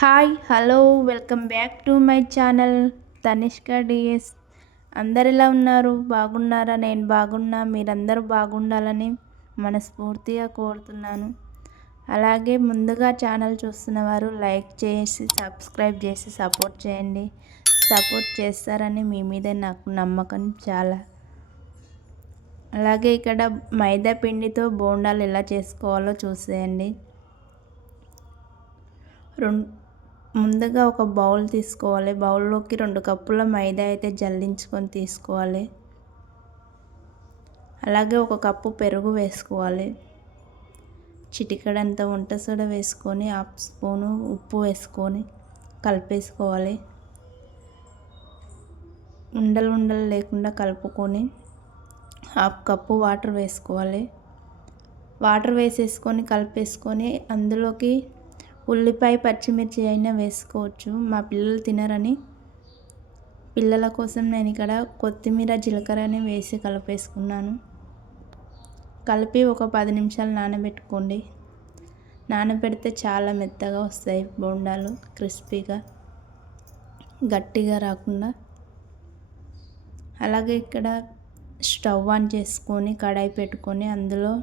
Hi hello welcome back to my channel Tanishka DS. అందరు ఎలా ఉన్నారు? బాగున్నారా? నేను బాగున్నా. మీరందరూ బాగుండాలని మనస్ఫూర్తిగా కోరుతున్నాను. అలాగే ముందుగా ఛానల్ చూస్తున్న వారు లైక్ చేసి సబ్స్క్రైబ్ చేసి సపోర్ట్ చేయండి. సపోర్ట్ చేస్తారని మీ మీద నాకు నమ్మకం చాలా. అలాగే ఇక్కడ మైదా పిండితో బోండాలు ఎలా చేసుకోవాలో చూసేయండి. ముందుగా ఒక బౌల్ తీసుకోవాలి. బౌల్లోకి 2 కప్పుల మైదా అయితే జల్లించుకొని తీసుకోవాలి. అలాగే 1 కప్పు పెరుగు వేసుకోవాలి. చిటికెడంత వంట సోడా వేసుకొని 1/2 స్పూను ఉప్పు వేసుకొని కలిపేసుకోవాలి. ఉండలు లేకుండా కలుపుకొని 1/2 కప్పు వాటర్ వేసుకోవాలి. వాటర్ వేసేసుకొని కలిపేసుకొని అందులోకి ఉల్లిపాయ పచ్చిమిర్చి అయినా వేసుకోవచ్చు. మా పిల్లలు తినరని పిల్లల కోసం నేను ఇక్కడ కొత్తిమీర జీలకర్రని వేసి కలిపేసుకున్నాను. కలిపి ఒక 10 నిమిషాలు నానబెట్టుకోండి. నానబెడితే చాలా మెత్తగా వస్తాయి బోండాలు, క్రిస్పీగా, గట్టిగా రాకుండా. అలాగే ఇక్కడ స్టవ్ ఆన్ చేసుకొని కడాయి పెట్టుకొని అందులో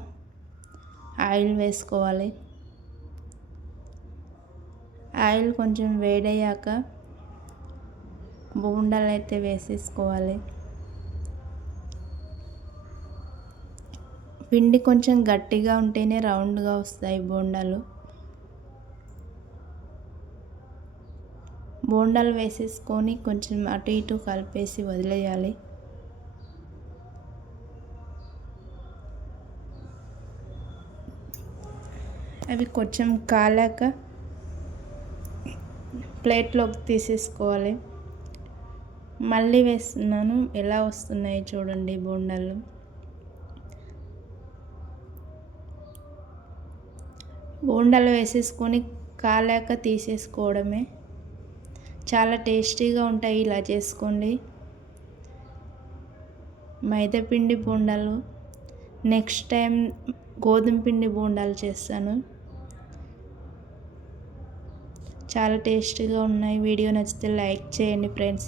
ఆయిల్ వేసుకోవాలి. ఆయిల్ కొంచెం వేడయ్యాక బోండాలు అయితే వేసేసుకోవాలి. పిండి కొంచెం గట్టిగా ఉంటేనే రౌండ్గా వస్తాయి బోండాలు. బోండాలు వేసేసుకొని కొంచెం అటు ఇటు కలిపేసి వదిలేయాలి. అవి కొంచెం కాలాక ప్లేట్లోకి తీసేసుకోవాలి. మళ్ళీ వేస్తున్నాను, ఎలా వస్తున్నాయి చూడండి బోండాలు. బోండాలు వేసేసుకొని కాలాక తీసేసుకోవడమే. చాలా టేస్టీగా ఉంటాయి, ఇలా చేసుకోండి. మైదాపిండి బోండాలు, నెక్స్ట్ టైం గోధుమ పిండి బోండాలు చేస్తాను. చాలా టేస్టీగా ఉన్నాయి. వీడియో నచ్చితే లైక్ చేయండి ఫ్రెండ్స్.